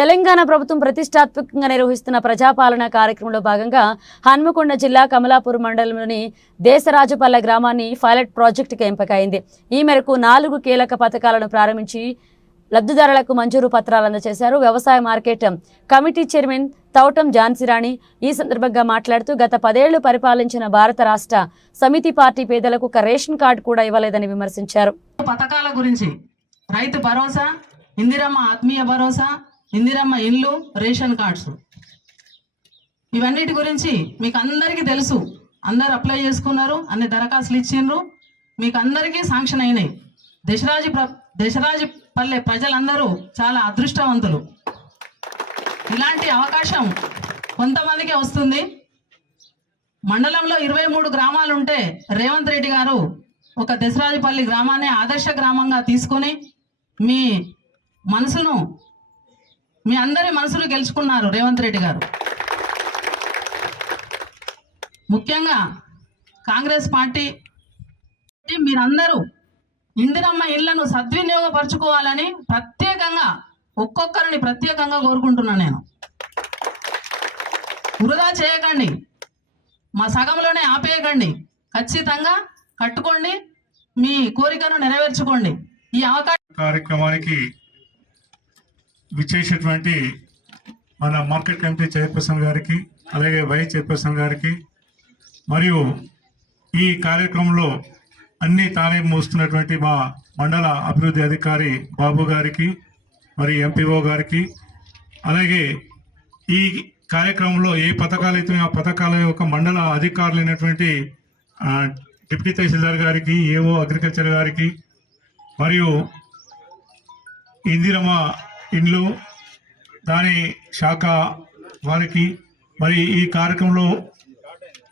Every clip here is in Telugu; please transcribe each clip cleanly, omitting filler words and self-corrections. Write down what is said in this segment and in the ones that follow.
తెలంగాణ ప్రభుత్వం ప్రతిష్టాత్మకంగా నిర్వహిస్తున్న ప్రజాపాలన కార్యక్రమంలో భాగంగా హన్మకొండ జిల్లా కమలాపూర్ మండలంలోని దేశరాజుపల్లె గ్రామాన్ని పైలట్ ప్రాజెక్టుగా ఎంపికైంది. ఈ మేరకు 4 కీలక పథకాలను ప్రారంభించి లబ్ధిదారులకు మంజూరు పత్రాలు అందజేశారు. వ్యవసాయ market committee chairman Thoutam Jhansi Rani ఈ సందర్భంగా మాట్లాడుతూ గత 10 ఏళ్లు పరిపాలించిన భారత రాష్ట్ర సమితి పార్టీ పేదలకు ఒక రేషన్ కార్డు కూడా ఇవ్వలేదని విమర్శించారు. పథకాల గురించి రైతు భరోసా, ఇందిరమ్మ ఆత్మీయ భరోసా, ఇందిరమ్మ ఇల్లు, రేషన్ కార్డ్స్, ఇవన్నిటి గురించి మీకు అందరికీ తెలుసు. అందరు అప్లై చేసుకున్నారు, అన్ని దరఖాస్తులు ఇచ్చిండ్రు, మీకు అందరికీ శాంక్షన్ అయినాయి. దేశరాజుపల్లె ప్రజలందరూ చాలా అదృష్టవంతులు. ఇలాంటి అవకాశం కొంతమందికే వస్తుంది. మండలంలో 23 గ్రామాలు ఉంటే రేవంత్ రెడ్డి గారు ఒక దేశరాజుపల్లి గ్రామాన్ని ఆదర్శ గ్రామంగా తీసుకొని మీ అందరి మనసును గెలుచుకున్నారు రేవంత్ రెడ్డి గారు. ముఖ్యంగా కాంగ్రెస్ పార్టీ మీరందరూ ఇందిరమ్మ ఇళ్లను సద్వినియోగపరచుకోవాలని ఒక్కొక్కరిని ప్రత్యేకంగా కోరుకుంటున్నాను. నేను వృధా చేయకండి, మా సగంలోనే ఆపేయకండి, ఖచ్చితంగా కట్టుకోండి, మీ కోరికను నెరవేర్చుకోండి. ఈ కార్యక్రమానికి విచ్చేసేటువంటి మన మార్కెట్ కమిటీ చైర్పర్సన్ గారికి, అలాగే వైస్ చైర్పర్సన్ గారికి, మరియు ఈ కార్యక్రమంలో అన్ని తానే మోస్తున్నటువంటి మా మండల అభివృద్ధి అధికారి బాబు గారికి, మరి ఎంపీఓ గారికి, అలాగే ఈ కార్యక్రమంలో ఏ పథకాలు అయితే ఆ పథకాల యొక్క మండల అధికారులైనటువంటి డిప్యూటీ తహసీల్దార్ గారికి, ఏఓ అగ్రికల్చర్ గారికి, మరియు ఇందిరమ్మ ఇండ్లు దాని శాఖ వారికి, మరి ఈ కార్యక్రమంలో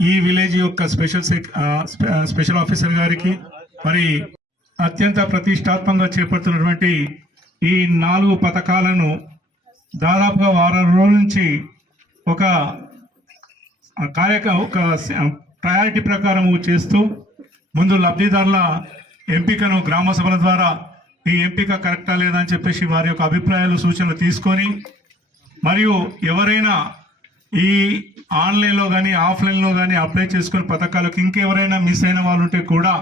ఈ విలేజ్ యొక్క స్పెషల్ ఆఫీసర్ గారికి, మరి అత్యంత ప్రతిష్టాత్మకంగా చేపడుతున్నటువంటి ఈ 4 పథకాలను దాదాపుగా 1 వారం రోజుల నుంచి ఒక ప్రయారిటీ ప్రకారం చేస్తూ ముందు లబ్ధిదారుల ఎంపికను గ్రామ సభల ద్వారా ఈ ఎంపిక కరెక్టా లేదా అని చెప్పేసి వారి యొక్క అభిప్రాయాలు, సూచనలు తీసుకొని, మరియు ఎవరైనా ఈ ఆన్లైన్లో కానీ ఆఫ్లైన్లో కానీ అప్లై చేసుకుని పథకాలకు ఇంకెవరైనా మిస్ అయిన వాళ్ళు ఉంటే కూడా